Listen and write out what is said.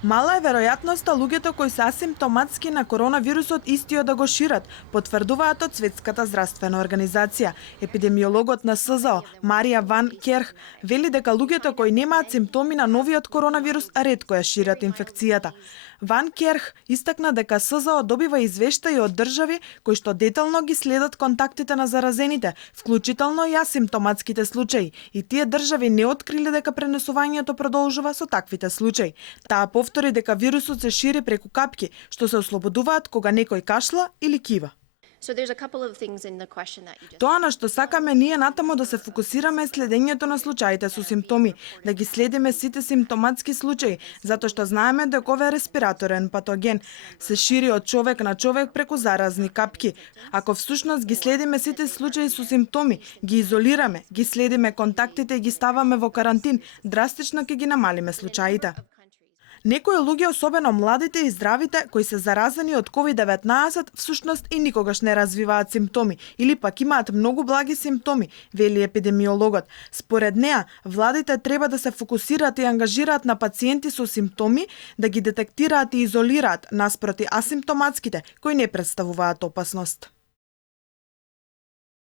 Мала е веројатноста луѓето кои се асимптоматски на коронавирусот истиот да го шират, потврдуваат од Светската здравствена организација. Епидемиологот на СЗО Марија Ван Керх вели дека луѓето кои немаат симптоми на новиот коронавирус ретко ја шират инфекцијата. Ван Керх истакна дека СЗО добива извештаи од држави кои што детално ги следат контактите на заразените, вклучително и асимптоматските случаи, и тие држави не откриле дека пренесувањето продолжува со таквите случаи. Таа повтори дека вирусот се шири преку капки, што се ослободуваат кога некој кашла или кива. Тоа на што сакаме ние натаму да се фокусираме е следењето на случаите со симптоми, да ги следиме сите симптоматски случаи, затоа што знаеме дека овој респираторен патоген се шири од човек на човек преку заразни капки. Ако всушност ги следиме сите случаи со симптоми, ги изолираме, ги следиме контактите и ги ставаме во карантин, драстично ќе ги намалиме случаите. Некои луѓе, особено младите и здравите, кои се заразени од COVID-19, всушност и никогаш не развиваат симптоми или пак имаат многу благи симптоми, вели епидемиологот. Според неа, владите треба да се фокусираат и ангажираат на пациенти со симптоми, да ги детектираат и изолираат наспроти асимптоматските, кои не представуваат опасност.